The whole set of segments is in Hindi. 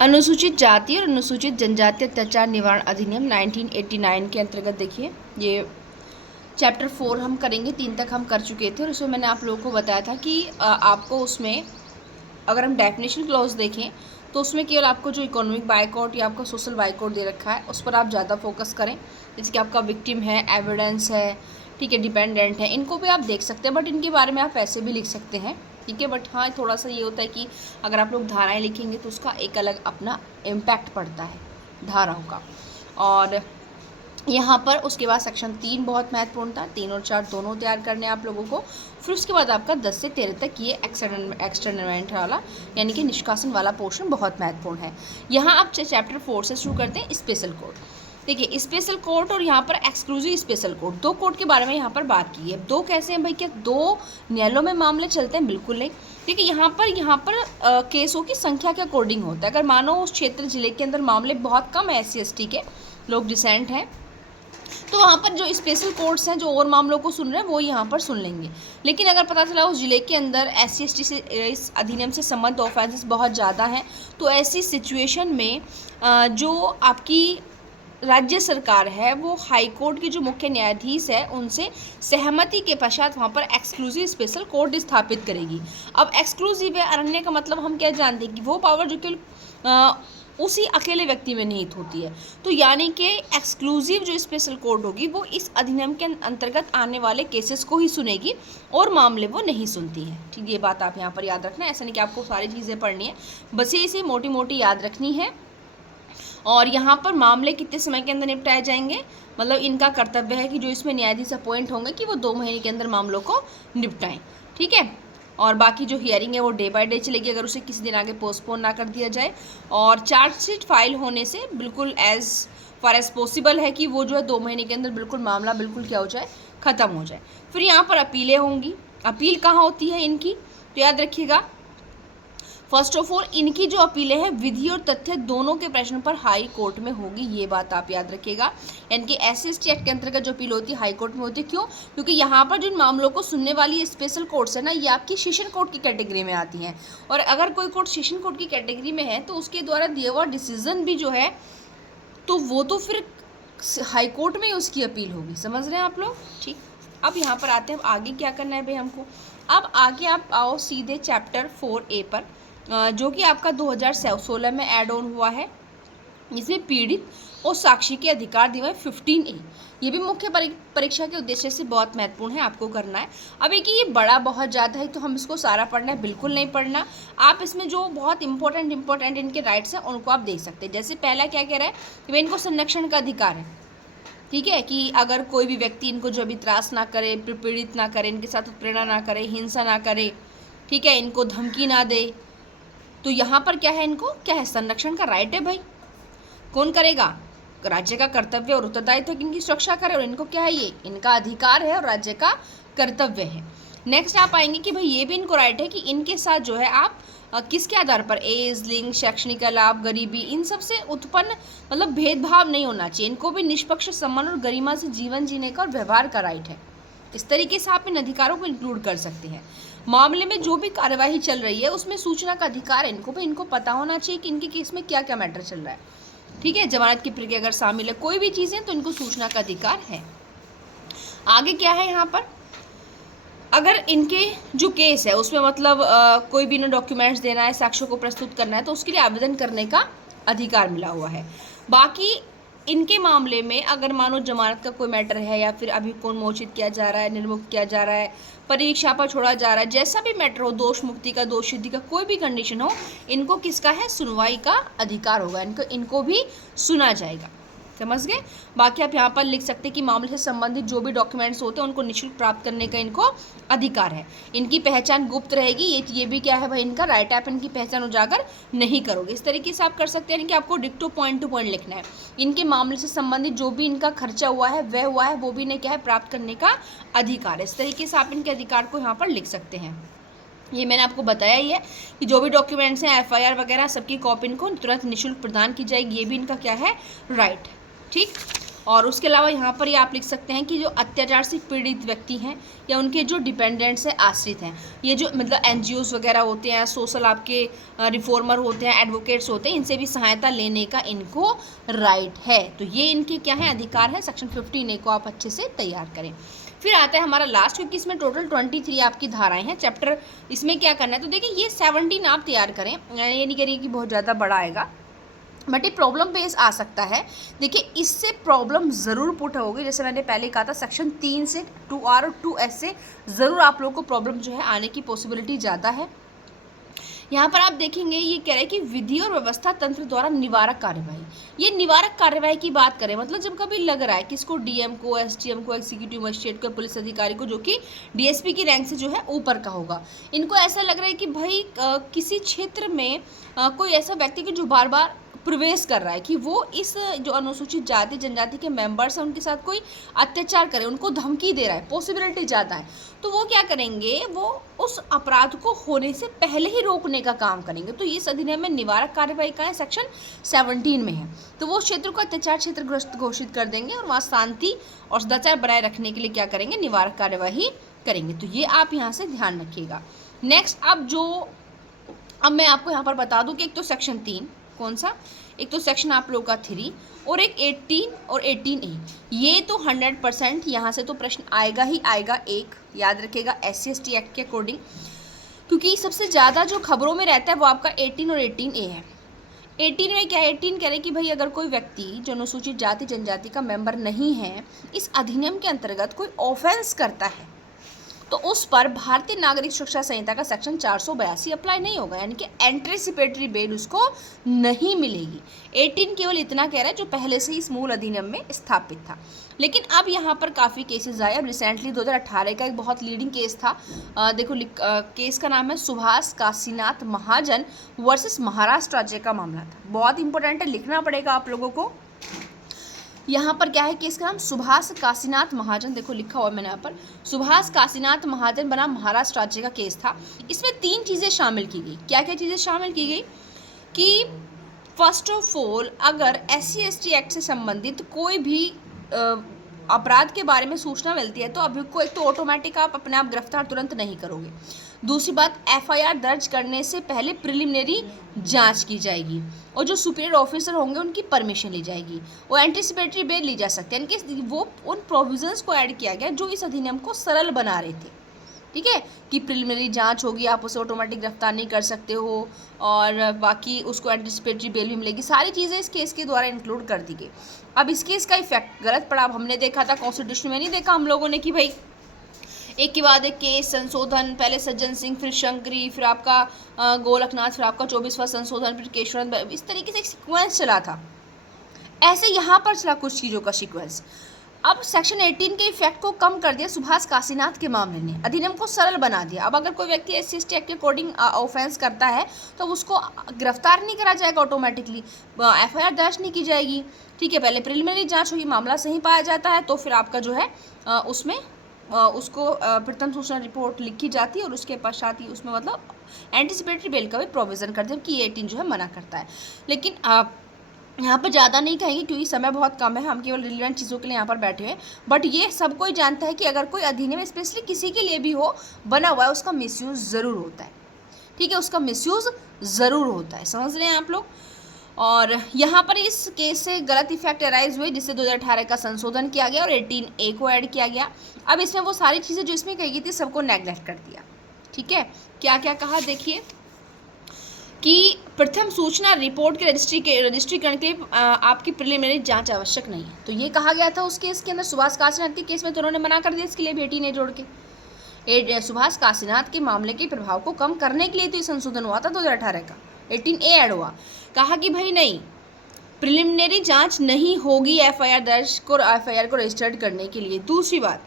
अनुसूचित जाति और अनुसूचित जनजाति अत्याचार निवारण अधिनियम 1989 के अंतर्गत देखिए, ये चैप्टर 4 हम करेंगे, 3 तक हम कर चुके थे और उसमें मैंने आप लोगों को बताया था कि आपको उसमें अगर हम डेफिनेशन क्लॉज देखें तो उसमें केवल आपको जो इकोनॉमिक बायकॉट या आपका सोशल बायकॉट दे रखा है उस पर आप ज़्यादा फोकस करें। जैसे कि आपका विक्टिम है, एविडेंस है, ठीक है, डिपेंडेंट है, इनको भी आप देख सकते हैं, बट इनके बारे में आप ऐसे भी लिख सकते हैं, ठीक है। बट हाँ, थोड़ा सा ये होता है कि अगर आप लोग धाराएं लिखेंगे तो उसका एक अलग अपना इम्पैक्ट पड़ता है धाराओं का। और यहाँ पर उसके बाद सेक्शन 3 बहुत महत्वपूर्ण था, 3 और 4 दोनों तैयार करने आप लोगों को। फिर उसके बाद आपका 10 से 13 तक ये एक्सटर्नमेंट वाला यानी कि निष्कासन वाला पोर्शन बहुत महत्वपूर्ण है। यहाँ आप चैप्टर 4 से शुरू करते हैं, स्पेशल कोर्ट। देखिए, स्पेशल कोर्ट और यहाँ पर एक्सक्लूसिव स्पेशल कोर्ट, दो कोर्ट के बारे में यहाँ पर बात की है। दो कैसे हैं भाई, क्या दो न्यायालयों में मामले चलते हैं? बिल्कुल नहीं। देखिए, यहाँ पर केसों की संख्या के अकॉर्डिंग होता है। अगर मानो उस क्षेत्र जिले के अंदर मामले बहुत कम है, SC/ST के लोग डिसेंट हैं, तो वहाँ पर जो स्पेशल कोर्ट्स हैं जो और मामलों को सुन रहे हैं वो यहाँ पर सुन लेंगे। लेकिन अगर पता चला उस जिले के अंदर SC/ST से इस अधिनियम से संबंधित ऑफेंसेस बहुत ज़्यादा हैं, तो ऐसी सिचुएशन में जो आपकी राज्य सरकार है वो हाई कोर्ट के जो मुख्य न्यायाधीश है उनसे सहमति के पश्चात वहाँ पर एक्सक्लूसिव स्पेशल कोर्ट स्थापित करेगी। अब एक्सक्लूसिव है, अनन्य का मतलब हम क्या जानते हैं कि वो पावर जो कि उसी अकेले व्यक्ति में निहित होती है। तो यानी कि एक्सक्लूसिव जो स्पेशल कोर्ट होगी वो इस अधिनियम के अंतर्गत आने वाले केसेस को ही सुनेगी और मामले वो नहीं सुनती है, ठीक। ये बात आप यहाँ पर याद रखना है, ऐसा नहीं कि आपको सारी चीज़ें पढ़नी है, बस ये इसे मोटी मोटी याद रखनी है। और यहाँ पर मामले कितने समय के अंदर निपटाए जाएंगे, मतलब इनका कर्तव्य है कि जो इसमें न्यायाधीश अपॉइंट होंगे कि वो 2 महीने के अंदर मामलों को निपटाएं, ठीक है। और बाकी जो हियरिंग है वो डे बाय डे चलेगी, अगर उसे किसी दिन आगे पोस्टपोन ना कर दिया जाए। और चार्जशीट फाइल होने से बिल्कुल एज फार एज पॉसिबल है कि वो जो है 2 महीने के अंदर बिल्कुल मामला बिल्कुल क्या हो जाए, ख़त्म हो जाए। फिर यहाँ पर अपीलें होंगी। अपील कहाँ होती है इनकी, तो याद रखिएगा, फर्स्ट ऑफ ऑल इनकी जो अपीलें हैं विधि और तथ्य दोनों के प्रश्न पर हाई कोर्ट में होगी, ये बात आप याद रखिएगा। यानी कि SC/ST एक्ट के अंतर्गत जो अपील होती है हाई कोर्ट में होती है। क्यों? क्योंकि यहाँ पर जिन मामलों को सुनने वाली स्पेशल कोर्ट्स है ना, ये आपकी सेशन कोर्ट की कैटेगरी में आती हैं। और अगर कोई कोर्ट सेशन कोर्ट की कैटेगरी में है तो उसके द्वारा दिया हुआ डिसीजन भी जो है तो वो तो फिर हाई कोर्ट में उसकी अपील होगी। समझ रहे हैं आप लोग, ठीक। अब यहाँ पर आते हैं आगे क्या करना है भाई हमको। अब आगे आप आओ सीधे चैप्टर 4A पर, जो कि आपका 2016 में ऐड ऑन हुआ है। इसमें पीड़ित और साक्षी के अधिकार दिए हुए 15A। ये भी मुख्य परीक्षा के उद्देश्य से बहुत महत्वपूर्ण है, आपको करना है। अब एक ये बड़ा बहुत ज़्यादा है तो हम इसको सारा पढ़ना है, बिल्कुल नहीं पढ़ना। आप इसमें जो बहुत इंपॉर्टेंट इनके राइट्स हैं उनको आप देख सकते हैं। जैसे पहला क्या कह रहा है कि भाई इनको संरक्षण का अधिकार है, ठीक है, कि अगर कोई भी व्यक्ति इनको जो भी त्रास ना करे, पीड़ित ना करे, इनके साथ उत्प्रेरणा ना करे, हिंसा ना करे, ठीक है, इनको धमकी ना दे, तो यहाँ पर क्या है, इनको क्या है, संरक्षण का राइट है भाई। कौन करेगा? राज्य का कर्तव्य और उत्तरदायित्व कि इनकी सुरक्षा करे, और इनको क्या है, ये इनका अधिकार है और राज्य का कर्तव्य है। नेक्स्ट आप आएंगे कि भाई ये भी इनको राइट है कि इनके साथ जो है आप किसके आधार पर, एज, लिंग, शैक्षणिक लाभ, गरीबी, इन सब से उत्पन्न मतलब भेदभाव नहीं होना चाहिए। इनको भी निष्पक्ष, सम्मान और गरिमा से जीवन जीने का और व्यवहार का राइट है। इस तरीके से आप इन अधिकारों को इंक्लूड कर सकते हैं। मामले में जो भी कार्यवाही चल रही है उसमें सूचना का अधिकार है इनको, भाई इनको पता होना चाहिए कि इनके केस में क्या क्या मैटर चल रहा है, ठीक है। जमानत की प्रक्रिया अगर शामिल है कोई भी चीज़ें तो इनको सूचना का अधिकार है। आगे क्या है यहाँ पर, अगर इनके जो केस है उसमें मतलब कोई भी इन्हें डॉक्यूमेंट्स देना है, साक्ष्यों को प्रस्तुत करना है, तो उसके लिए आवेदन करने का अधिकार मिला हुआ है। बाकी इनके मामले में अगर मानो जमानत का कोई मैटर है या फिर अभी कौन मोचित किया जा रहा है, निर्मुक्त किया जा रहा है, परीक्षा पर छोड़ा जा रहा है, जैसा भी मैटर हो, दोष मुक्ति का, दोष सिद्धि का, कोई भी कंडीशन हो, इनको किसका है, सुनवाई का अधिकार होगा। इनको भी सुना जाएगा। समझ गए। बाकी आप यहाँ पर लिख सकते हैं कि मामले से संबंधित जो भी डॉक्यूमेंट्स होते हैं उनको निःशुल्क प्राप्त करने का इनको अधिकार है। इनकी पहचान गुप्त रहेगी, ये भी क्या है भाई इनका राइट है, आप इनकी पहचान उजागर नहीं करोगे। इस तरीके से आप कर सकते हैं कि आपको डिक्टो पॉइंट टू पॉइंट लिखना है। इनके मामले से संबंधित जो भी इनका खर्चा हुआ है, व्यय हुआ है, वो भी इन्हें क्या है, प्राप्त करने का अधिकार है। इस तरीके से आप इनके अधिकार को यहाँ पर लिख सकते हैं। ये मैंने आपको बताया ही है कि जो भी डॉक्यूमेंट्स हैं, FIR वगैरह, सबकी कॉपी इनको तुरंत निःशुल्क प्रदान की जाएगी। ये भी इनका क्या है, राइट, ठीक। और उसके अलावा यहाँ पर ये आप लिख सकते हैं कि जो अत्याचार से पीड़ित व्यक्ति हैं या उनके जो डिपेंडेंट्स हैं, आश्रित हैं, ये जो मतलब NGOs वगैरह होते हैं, सोशल आपके रिफॉर्मर होते हैं, एडवोकेट्स होते हैं, इनसे भी सहायता लेने का इनको राइट है। तो ये इनके क्या है, अधिकार है। सेक्शन 15A को आप अच्छे से तैयार करें। फिर आता है हमारा लास्ट, क्योंकि इसमें टोटल 23 आपकी धाराएं हैं। चैप्टर इसमें क्या करना है, तो देखिए ये 17 आप तैयार करें, ये नहीं करिए कि बहुत ज़्यादा बड़ा आएगा, बट ये प्रॉब्लम बेस आ सकता है। देखिए इससे प्रॉब्लम ज़रूर पुट होगी, जैसे मैंने पहले कहा था सेक्शन 3 से 2R और 2S से ज़रूर आप लोगों को प्रॉब्लम जो है आने की पॉसिबिलिटी ज़्यादा है। यहाँ पर आप देखेंगे ये कह रहे हैं कि विधि और व्यवस्था तंत्र द्वारा निवारक कार्यवाही। ये निवारक कार्यवाही की बात करें, मतलब जब कभी लग रहा है कि इसको DM को, SDM को, एग्जीक्यूटिव मजिस्ट्रेट को, पुलिस अधिकारी को जो कि DSP की रैंक से जो है ऊपर का होगा, इनको ऐसा लग रहा है कि भाई किसी क्षेत्र में कोई ऐसा व्यक्ति कि जो बार बार प्रवेश कर रहा है, कि वो इस जो अनुसूचित जाति जनजाति के मेंबर्स हैं उनके साथ कोई अत्याचार करे, उनको धमकी दे रहा है, पॉसिबिलिटी ज़्यादा है, तो वो क्या करेंगे, वो उस अपराध को होने से पहले ही रोकने का काम करेंगे। तो इस अधिनियम में निवारक कार्यवाही का है, सेक्शन 17 में है। तो वो क्षेत्र को अत्याचार क्षेत्रग्रस्त घोषित कर देंगे और वहाँ शांति और सदाचार बनाए रखने के लिए क्या करेंगे, निवारक कार्यवाही करेंगे। तो ये आप यहाँ से ध्यान रखिएगा। नेक्स्ट अब मैं आपको यहाँ पर बता दूँ कि एक तो सेक्शन 3 कौन सा, एक तो सेक्शन आप लोग का 3 और एक 18 और 18A, ये तो 100% यहाँ से तो प्रश्न आएगा ही आएगा। एक याद रखिएगा SC/ST एक्ट के अकॉर्डिंग, क्योंकि सबसे ज़्यादा जो खबरों में रहता है वो आपका 18 और 18A है। 18 में क्या है, 18 कह रहे कि भाई अगर कोई व्यक्ति जो अनुसूचित जाति जनजाति का मेंबर नहीं है, इस अधिनियम के अंतर्गत कोई ऑफेंस करता है, तो उस पर भारतीय नागरिक सुरक्षा संहिता का सेक्शन 482 अप्लाई नहीं होगा, यानी कि एंटीसिपेटरी बेल उसको नहीं मिलेगी। 18 केवल इतना कह रहा है जो पहले से ही इस मूल अधिनियम में स्थापित था। लेकिन अब यहाँ पर काफ़ी केसेस आए। अब रिसेंटली 2018 का एक बहुत लीडिंग केस था, देखो केस का नाम है सुभाष काशीनाथ महाजन वर्सेस महाराष्ट्र राज्य का मामला था। बहुत इंपॉर्टेंट है, लिखना पड़ेगा आप लोगों को। यहाँ पर क्या है कि इसका नाम सुभाष काशीनाथ महाजन, देखो लिखा हुआ है मैंने यहाँ पर, सुभाष काशीनाथ महाजन बना महाराष्ट्र राज्य का केस था। इसमें 3 चीज़ें शामिल की गई। क्या क्या चीज़ें शामिल की गई कि फर्स्ट ऑफ ऑल, अगर SC/ST एक्ट से संबंधित कोई भी अपराध के बारे में सूचना मिलती है तो अभियुक्त को एक तो ऑटोमेटिक आप अपने आप गिरफ्तार तुरंत नहीं करोगे। दूसरी बात, FIR दर्ज करने से पहले प्रिलिमिनरी जांच की जाएगी और जो सुपीरियर ऑफिसर होंगे उनकी परमिशन ली जाएगी और एंटीसिपेटरी बेल ली जा सकती है। इनके वो उन प्रोविजंस को ऐड किया गया जो इस अधिनियम को सरल बना रहे थे, ठीक है, कि प्रिलिमिनरी जांच होगी, आप उसे ऑटोमेटिक गिरफ्तार नहीं कर सकते हो और बाकी उसको एंटीसिपेटरी बेल भी मिलेगी। सारी चीज़ें इस केस के द्वारा इंक्लूड कर दी गई। अब इस केस का इफेक्ट गलत पड़ा। अब हमने देखा था कॉन्स्टिट्यूशन में, नहीं देखा हम लोगों ने कि भाई एक के बाद एक केस संशोधन, पहले सज्जन सिंह, फिर शंकरी, फिर आपका गोलकनाथ, फिर आपका 24वां संशोधन, फिर केशवरंत, इस तरीके से एक सीक्वेंस चला था। ऐसे यहाँ पर चला कुछ चीज़ों का सीक्वेंस। अब सेक्शन 18 के इफेक्ट को कम कर दिया सुभाष काशीनाथ के मामले ने, अधिनियम को सरल बना दिया। अब अगर कोई व्यक्ति SC/ST एक्ट के अकॉर्डिंग ऑफेंस करता है तो उसको गिरफ्तार नहीं करा जाएगा ऑटोमेटिकली, FIR दर्ज नहीं की जाएगी, ठीक है, पहले प्रिलिमिनरी जांच होगी, मामला सही पाया जाता है तो फिर आपका जो है उसमें उसको प्रथम सूचना रिपोर्ट लिखी जाती है और उसके पश्चात ही उसमें मतलब एंटीसिपेटरी बेल का भी प्रोविज़न करते हैं कि 18 जो है मना करता है। लेकिन यहाँ पर ज़्यादा नहीं कहेंगे क्योंकि समय बहुत कम है, हम केवल रिलेवेंट चीज़ों के लिए यहाँ पर बैठे हैं। बट ये सब कोई जानता है कि अगर कोई अधिनियम स्पेशली किसी के लिए भी हो बना हुआ है, उसका मिसयूज़ ज़रूर होता है, ठीक है, उसका मिसयूज़ ज़रूर होता है, समझ रहे हैं आप लोग। और यहाँ पर इस केस से गलत इफेक्ट अराइज हुए जिससे 2018 का संशोधन किया गया और 18A को ऐड किया गया। अब इसमें वो सारी चीज़ें जो इसमें कही गई थी सबको नेगलेक्ट कर दिया, ठीक है। क्या क्या कहा, देखिए कि प्रथम सूचना रिपोर्ट के रजिस्ट्रीकरण के लिए आपकी प्रिलिमिनरी जांच आवश्यक नहीं है, तो ये कहा गया था उस केस के अंदर। सुभाष काशीनाथ के केस में तो उन्होंने मना कर दिया, इसके लिए भी 18A जोड़ के सुभाष काशीनाथ के मामले के प्रभाव को कम करने के लिए तो ये संशोधन हुआ था 2018 का, 18A ऐड हुआ। कहा कि भाई नहीं, प्रिलिमिनरी जांच नहीं होगी FIR को रजिस्टर्ड करने के लिए। दूसरी बात,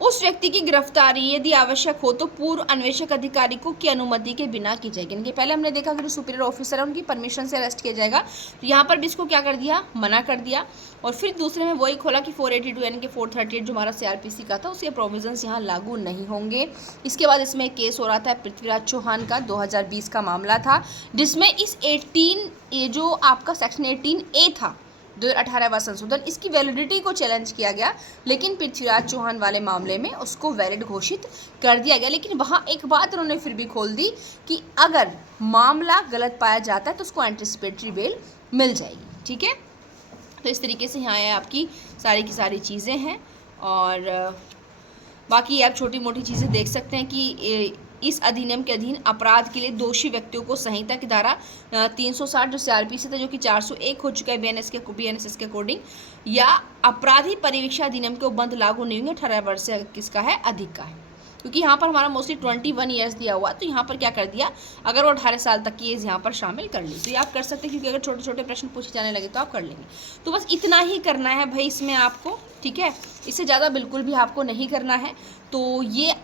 उस व्यक्ति की गिरफ्तारी यदि आवश्यक हो तो पूर्व अन्वेषक अधिकारी को की अनुमति के बिना की जाएगी। इनके पहले हमने देखा कि जो सुपीरियर ऑफिसर है उनकी परमिशन से अरेस्ट किया जाएगा, तो यहाँ पर भी इसको क्या कर दिया, मना कर दिया। और फिर दूसरे में वही खोला कि 482 यानी कि 438 जो हमारा CRPC का था उसके प्रोविजंस यहाँ लागू नहीं होंगे। इसके बाद इसमें केस हो रहा था पृथ्वीराज चौहान का, 2020 का मामला था, जिसमें इस 18 ये जो आपका सेक्शन 18A था 2018 वाला संशोधन, इसकी वैलिडिटी को चैलेंज किया गया, लेकिन पृथ्वीराज चौहान वाले मामले में उसको वैलिड घोषित कर दिया गया। लेकिन वहाँ एक बात उन्होंने फिर भी खोल दी कि अगर मामला गलत पाया जाता है तो उसको एंटिसिपेटरी बेल मिल जाएगी। ठीक है, तो इस तरीके से यहाँ आपकी सारी की सारी चीज़ें हैं। और बाकी आप छोटी मोटी चीज़ें देख सकते हैं कि इस अधिनियम के अधीन अपराध के लिए दोषी व्यक्तियों को संहिता की धारा 360 जो CRPC था, जो कि 401 हो चुका है BNSS के अकॉर्डिंग, या अपराधी परिवीक्षा अधिनियम के उपबंध लागू नहीं होंगे 18 वर्ष से किसका है, अधिक का है। क्योंकि यहाँ पर हमारा मोस्टली 21 ईयर्स दिया हुआ, तो यहाँ पर क्या कर दिया, अगर वो 18 साल तक की एज यहाँ पर शामिल कर ली तो ये आप कर सकते हैं, क्योंकि अगर छोटे छोटे प्रश्न पूछे जाने लगे तो आप कर लेंगे। तो बस इतना ही करना है भाई इसमें आपको, ठीक है, इससे ज़्यादा बिल्कुल भी आपको नहीं करना है। तो ये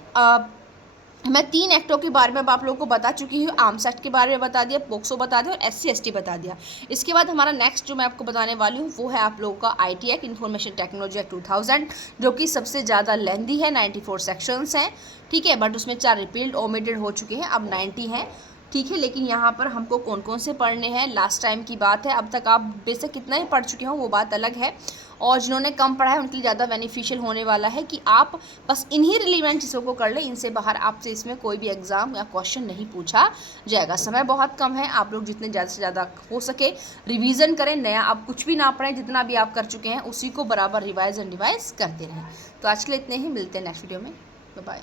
मैं 3 एक्टों के बारे में अब आप लोगों को बता चुकी हूँ। आर्म्स एक्ट के बारे में बता दिया, पोक्सो बता दिया और SC/ST बता दिया। इसके बाद हमारा नेक्स्ट जो मैं आपको बताने वाली हूँ वो है आप लोगों का IT act, information technology act 2000, जो कि सबसे ज़्यादा लेंदी है, 94 सेक्शंस हैं। ठीक है, बट उसमें 4 रिपील्ड ओमिटेड हो चुके हैं, अब 90 हैं। ठीक है, लेकिन यहाँ पर हमको कौन कौन से पढ़ने हैं, लास्ट टाइम की बात है, अब तक आप बेशक कितना ही पढ़ चुके हो वो बात अलग है, और जिन्होंने कम पढ़ा है उनके लिए ज़्यादा बेनिफिशियल होने वाला है कि आप बस इन्हीं रिलीवेंट चीज़ों को कर लें। इनसे बाहर आपसे इसमें कोई भी एग्ज़ाम या क्वेश्चन नहीं पूछा जाएगा। समय बहुत कम है, आप लोग जितने ज़्यादा से ज़्यादा हो सके रिवीजन करें, नया आप कुछ भी ना पढ़ें, जितना भी आप कर चुके हैं उसी को बराबर रिवाइज एंड रिवाइज करते रहें। तो आज के लिए इतने ही, मिलते हैं नेक्स्ट वीडियो में, बाय बाय।